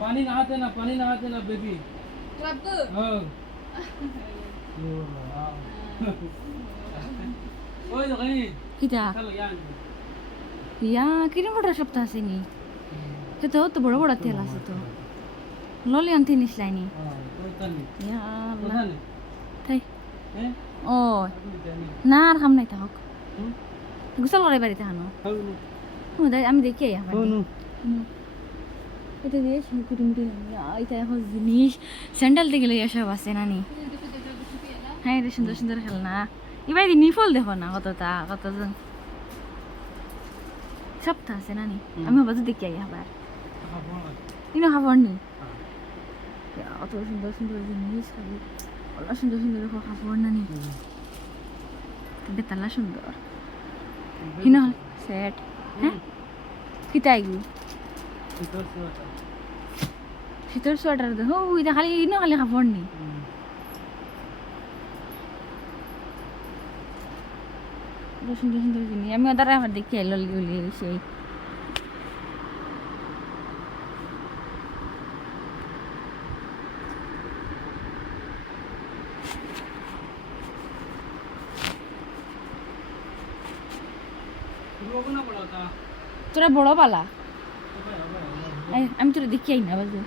पानी नहाते ना बेबी हाँ ওই তো খালি কিটা চলো ইয়ান ইয়া কিরম বড় সপ্তাহ আছে নি তো বড় বড় তেল আছে তো ললি আনতে নিসলাইনি হ্যাঁ তো তানি ইয়া আল্লাহ তানি তাই হ্যাঁ ও না আর কাম নাই তাহক গোসল করে বাড়িতে হানো খাওনো আমি দেখি আবার খাওনো এটা দিয়ে কুটুমুটি এটা এখন জিনিস স্যান্ডেল থেকে গেলে এসব আছে নানি হ্যাঁ রে সুন্দর সুন্দর খেলনা এবার নিফল দেখো না কতজন সপ্তাহ আছে নানি আমি আবার দেখি আবার ইনো খাবার নি অত সুন্দর সুন্দর জিনিস খাবি অত সুন্দর সুন্দর দেখো খাবার নানি বেতালা সুন্দর হিনো সেট হ্যাঁ কিতা এগু শীতের সোয়েটার দেখো এটা খালি ইনো খালি খাবার নি সুন্দর সুন্দর জিনিস আমি ওদের আবার দেখি ললি গলি সেই তোরা বড় পালা আমি তোরা দেখি আই না বাজু